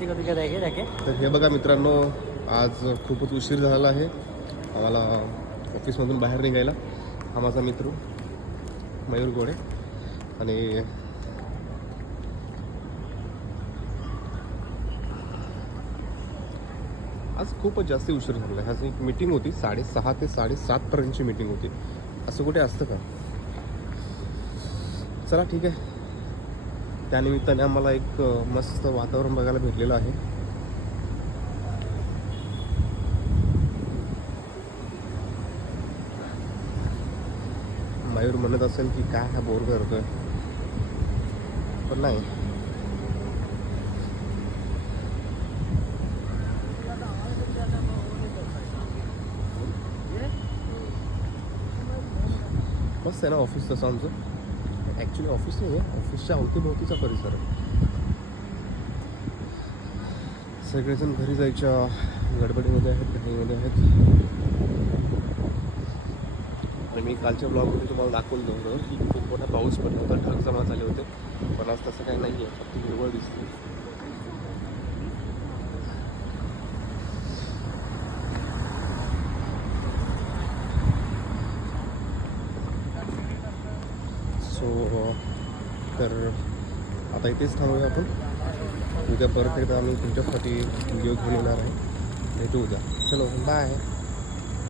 तर हे बघा मित्रांनो, आज खूपच उशीर झालेला आहे आम्हाला ऑफिसमधून बाहेर निघायला. हा माझा मित्र मयूर गोडे. आणि आज खूपच जास्त उशीर झालेला आहे. आज एक मीटिंग होती 6:30 ते 7:30पर्यंतची मीटिंग होती. असं कुठे असतं का? चला ठीक आहे. त्यानिमित्ताने आम्हाला एक मस्त वातावरण बघायला भेटलेलं आहे. मयूर म्हणत असेल की काय हा बोर करतोय, पण नाही. मस्त आहे ना ऑफिस तसं आमचं. ॲक्च्युली ऑफिस नाही आहे, ऑफिसच्या अवतीभोवतीचा परिसर आहे. सगळेजण घरी जायच्या गडबडीमध्ये आहेत, घाईमध्ये आहेत. आणि मी कालच्या ब्लॉगमध्ये तुम्हाला दाखवलं होतं की खूप मोठा पाऊस पडला होता, ढग जमा झाले होते. पण आज तसं काही नाही आहे, फक्त हिरवळ दिसते. सो तर आता इथेच थांबूया आपण. उद्या परत एकदा आम्ही तुमच्यासाठी व्हिडिओ घेऊन येणार आहे. भेटू उद्या. चलो बाय.